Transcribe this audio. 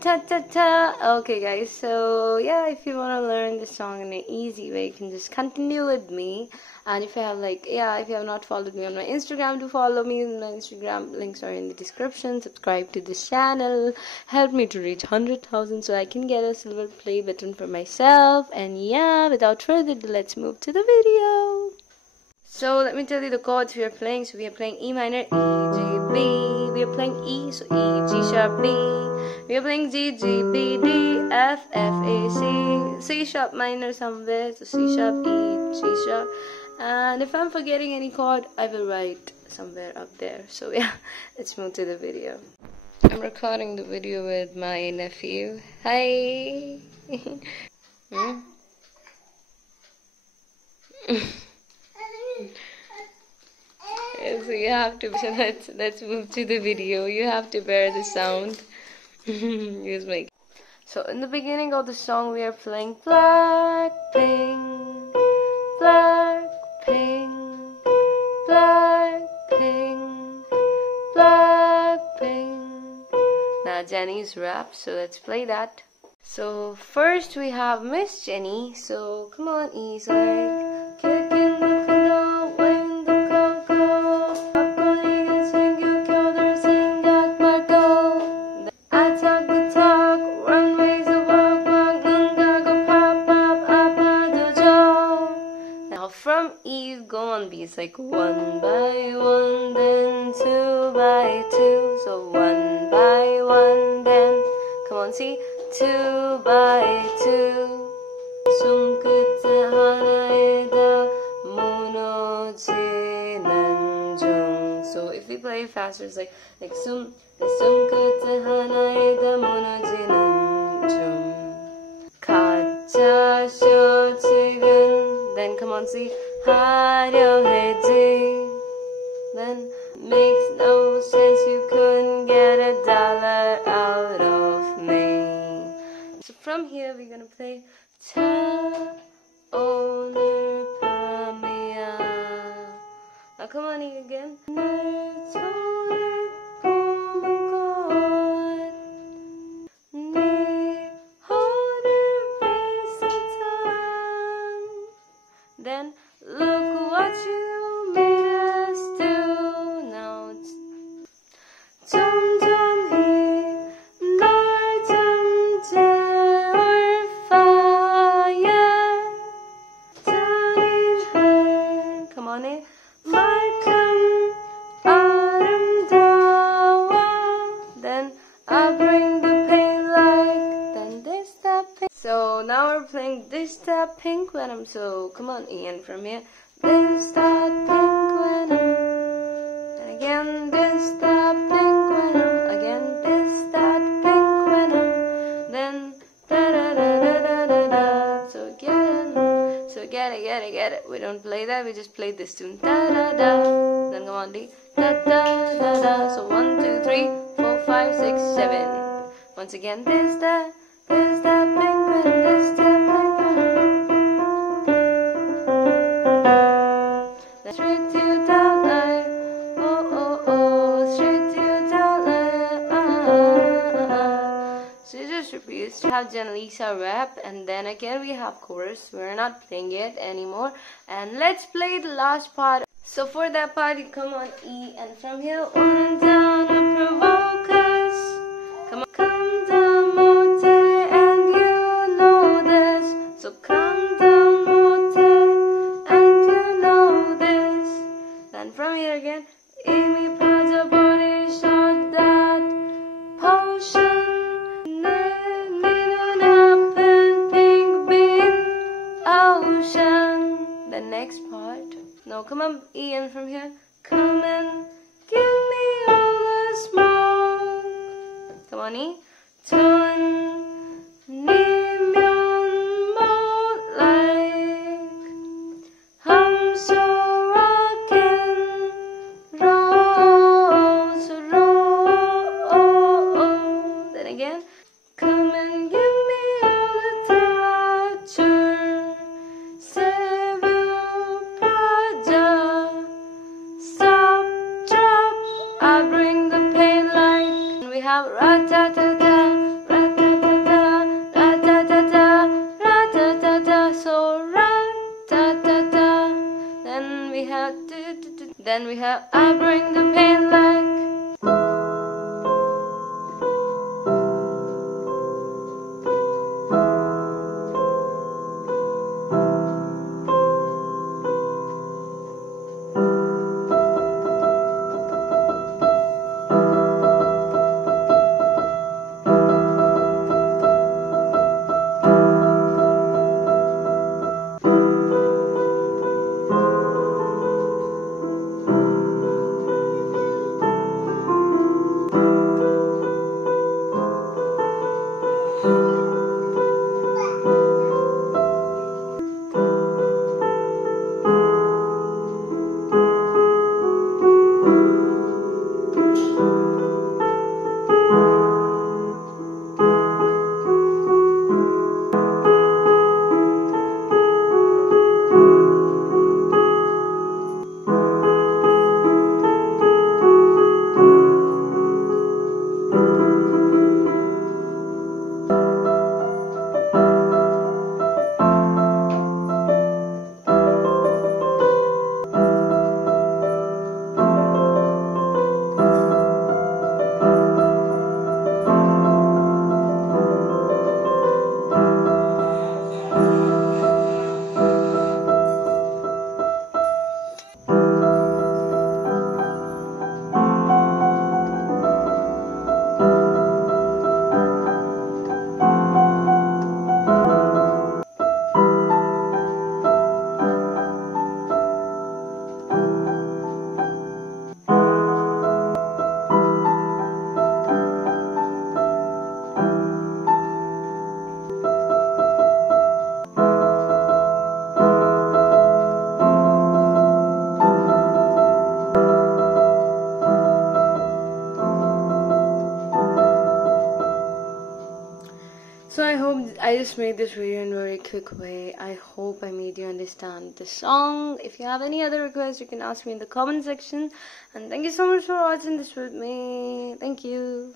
ta-ta-ta. Okay guys, so yeah, if you want to learn the song in an easy way, you can just continue with me. And if you have if you have not followed me on my Instagram, do follow me. My Instagram links are in the description. Subscribe to this channel, help me to reach 100,000 so I can get a silver play button for myself. And yeah, without further ado, let's move to the video. So let me tell you the chords we are playing. So we are playing E minor, E, G, B. We are playing E, so E, G sharp, B. We are playing G, G, B, D, F, F, A, C. C sharp minor somewhere, so C sharp, E, G sharp. And if I'm forgetting any chord, I will write somewhere up there. So yeah, let's move to the video. I'm recording the video with my nephew. Hi! So you have to, let's move to the video. You have to bear the sound. Use my. So in the beginning of the song we are playing Blackpink, Blackpink, Blackpink, Blackpink. Now Jenny's rap, so let's play that. So first we have Miss Jenny. So come on, E's like kicking the window when the coco. 앞걸리게 생겨 생각말고. I talk the talk, runways a walk, 왕은 가고 pop pop 아파도 줘. Now from E you go on B. It's like 1 by 1, then 2 by 2. So 1 by 1, then come on, see. 2 by 2 손끝에 하나에다 무너지는 중. So if we play faster, it's like 손끝에 하나에다 무너지는 중. 가짜 쇼직은 then come on, see. 화려해지 then makes no sense. You couldn't get $1 out of me. So from here we're gonna play 자 오늘 밤이야. Now come on again. 늘 손을 꼽은 꽃 네 허를 비슷한. Then look what you made us do. Now it's so now we're playing this that Pink Venom. So come on, Ian, from here. This that Pink Venom. And again, this that Pink Venom. Again, this that Pink Venom. Then da da da da da da da. So get it. We don't play that. We just play this tune. Da da da. Then come on, D. Da da da da. So 1, 2, 3, 4, 5, 6, 7. Once again, this that Pink Venom. This that Pink Venom. Let's treat you down like treat you down like So just repeat. Have Janelisa rap, and then again we have chorus. We're not playing it anymore. And let's play the last part. So for that part, you come on E, and from here on down to provoke us. Come down, mote, and you know this. So come down, mote, and you know this. Then from here again, 이미 빠져버린 shot that potion. 내 눈앞은 pink bean ocean. The next part. No, come on, Ian, from here. Come and give me all the smoke. Come on, E. ton이면 like I'm so rock and roll, so roll. Then again. Come and give me all the torture. Stop, drop, I bring the pain like we have rat-ta-ta-ta, rat Then we have I Bring the Pain Like. So I hope I just made this video in a very quick way. I hope I made you understand the song. If you have any other requests, you can ask me in the comment section. And thank you so much for watching this with me. Thank you.